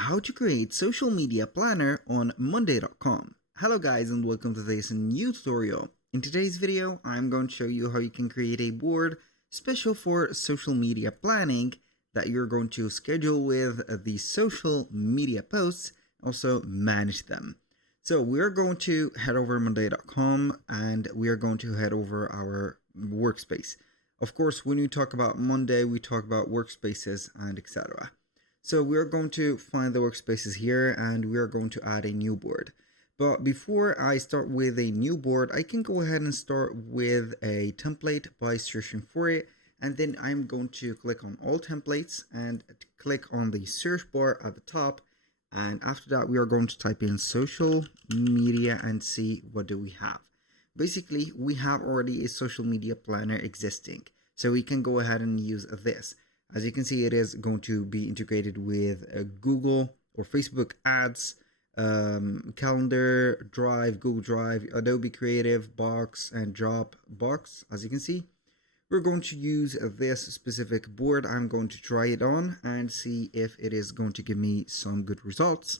how to create social media planner on monday.com. Hello guys and welcome to this new tutorial. In today's video, I'm going to show you how you can create a board special for social media planning that you're going to schedule with the social media posts, also manage them. So we're going to head over monday.com and we are going to head over our workspace. Of course, when you talk about Monday, we talk about workspaces and etc. So we're going to find the workspaces here and we're going to add a new board. But before I start with a new board, I can go ahead and start with a template by searching for it. And then I'm going to click on all templates and click on the search bar at the top. And after that, we are going to type in social media and see what do we have. Basically, we have already a social media planner existing. So we can go ahead and use this. As you can see, it is going to be integrated with Google or Facebook Ads, Calendar, Drive, Google Drive, Adobe Creative, Box, and Dropbox. As you can see, we're going to use this specific board. I'm going to try it on and see if it is going to give me some good results.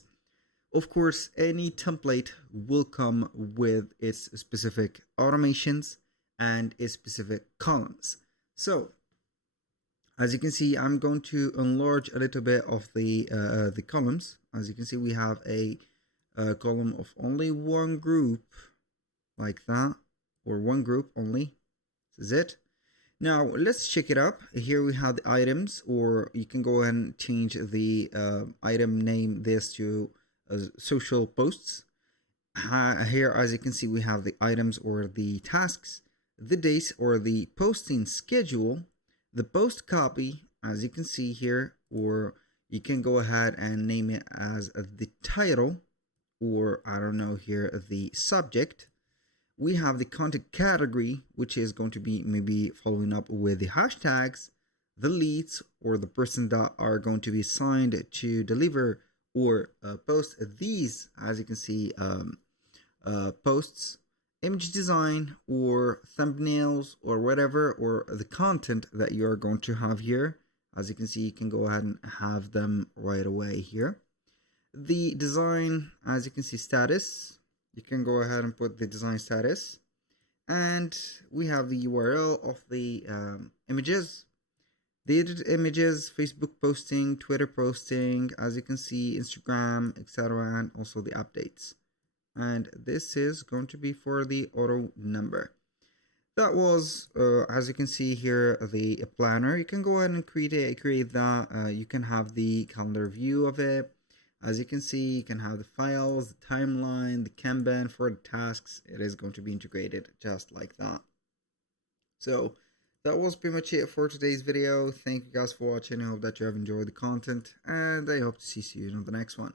Of course, any template will come with its specific automations and its specific columns. So, as you can see, I'm going to enlarge a little bit of the columns. As you can see, we have a column of only one group, like that, or one group only. This is it. Now, let's check it up. Here we have the items, or you can go ahead and change the item name this to social posts. Here, as you can see, we have the items or the tasks, the dates or the posting schedule, the post copy, as you can see here, or you can go ahead and name it as the title, or I don't know here, the subject. We have the content category, which is going to be maybe following up with the hashtags, the leads, or the person that are going to be assigned to deliver or post these, as you can see, posts, image design or thumbnails or whatever, or the content that you're going to have here. As you can see, you can go ahead and have them right away here. The design, as you can see, status, you can go ahead and put the design status. And we have the URL of the images, the edited images, Facebook posting, Twitter posting, as you can see, Instagram, etc., and also the updates. And this is going to be for the auto number. That was, as you can see here, the planner. You can go ahead and create that. You can have the calendar view of it. As you can see, you can have the files, the timeline, the Kanban for the tasks. It is going to be integrated just like that. So that was pretty much it for today's video. Thank you guys for watching. I hope that you have enjoyed the content, and I hope to see you in the next one.